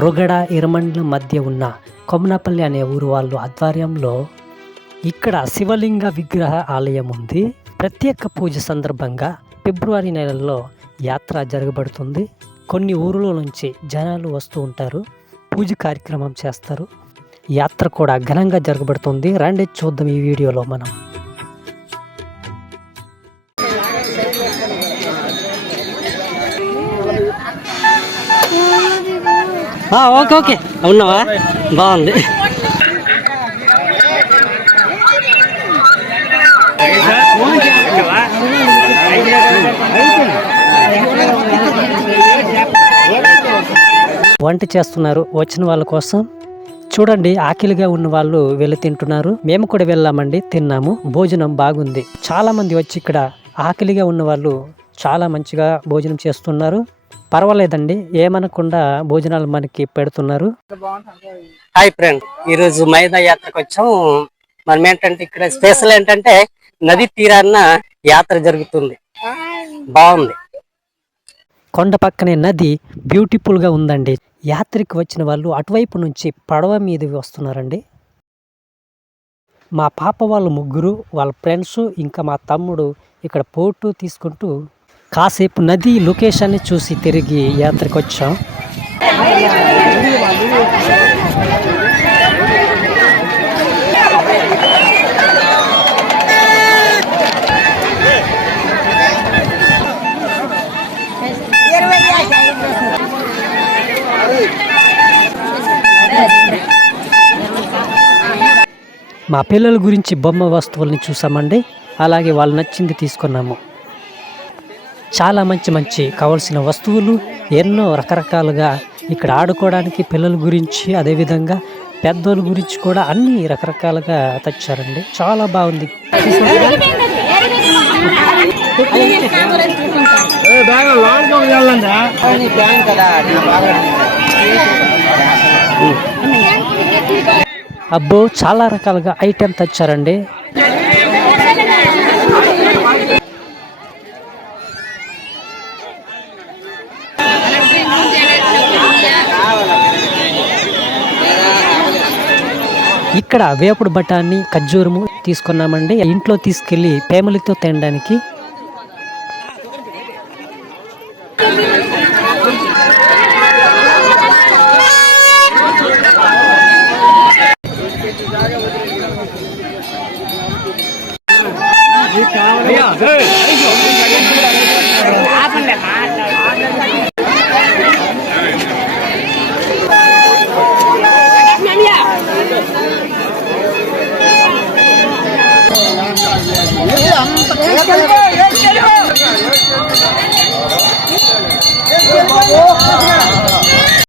రొగడ ఇరమండ్ల మధ్య ఉన్న కొమనపల్లి అనే ఊరు వాళ్ళు ఆధ్వర్యంలో ఇక్కడ శివలింగ విగ్రహ ఆలయం ఉంది. ప్రత్యేక పూజ సందర్భంగా ఫిబ్రవరి నెలలో యాత్ర జరగబడుతుంది. కొన్ని ఊరుల నుంచి జనాలు వస్తూ ఉంటారు, పూజ కార్యక్రమం చేస్తారు. యాత్ర కూడా ఘనంగా జరగబడుతుంది. రండి చూద్దాం ఈ వీడియోలో మనం. ఓకే ఓకే ఉన్నావా, బాగుంది. వంట చేస్తున్నారు వచ్చిన వాళ్ళ కోసం. చూడండి, ఆకలిగా ఉన్న వాళ్ళు వెళ్ళి తింటున్నారు. మేము కూడా వెళ్ళామండి, తిన్నాము. భోజనం బాగుంది. చాలా మంది వచ్చి ఇక్కడ ఆకలిగా ఉన్న వాళ్ళు చాలా మంచిగా భోజనం చేస్తున్నారు. పర్వాలేదండి, ఏమనకుండా భోజనాలు మనకి పెడుతున్నారు. హాయ్ ఫ్రెండ్, ఈరోజు మైదా యాత్రకు వచ్చాం. మనం ఏంటంటే ఇక్కడ స్పెషల్ ఏంటంటే నది తీరాన యాత్ర జరుగుతుంది, బాగుంది. కొండ పక్కనే నది బ్యూటిఫుల్ గా ఉందండి. యాత్రికి వచ్చిన వాళ్ళు అటువైపు నుంచి పడవ మీద వస్తున్నారండి. మా పాప వాళ్ళు ముగ్గురు, వాళ్ళ ఫ్రెండ్స్, ఇంకా మా తమ్ముడు ఇక్కడ ఫోటో తీసుకుంటూ కాసేపు నది లొకేషన్ని చూసి తిరిగి యాత్రకు వచ్చాం. మా పిల్లల గురించి బొమ్మ వస్తువుల్ని చూసామండి, అలాగే వాళ్ళు నచ్చింది తీసుకున్నాము. చాలా మంచి కావాల్సిన వస్తువులు ఎన్నో రకరకాలుగా ఇక్కడ ఆడుకోవడానికి పిల్లల గురించి, అదేవిధంగా పెద్దోళ్ళ గురించి కూడా అన్ని రకరకాలుగా తెచ్చారండి. చాలా బాగుంది. అబ్బో, చాలా రకాలుగా ఐటెం తెచ్చారండి. ఇక్కడ వేపుడు బఠానీ, ఖర్జూరము తీసుకున్నామండి. ఇంట్లో తీసుకెళ్లి ఫ్యామిలీతో తినడానికి.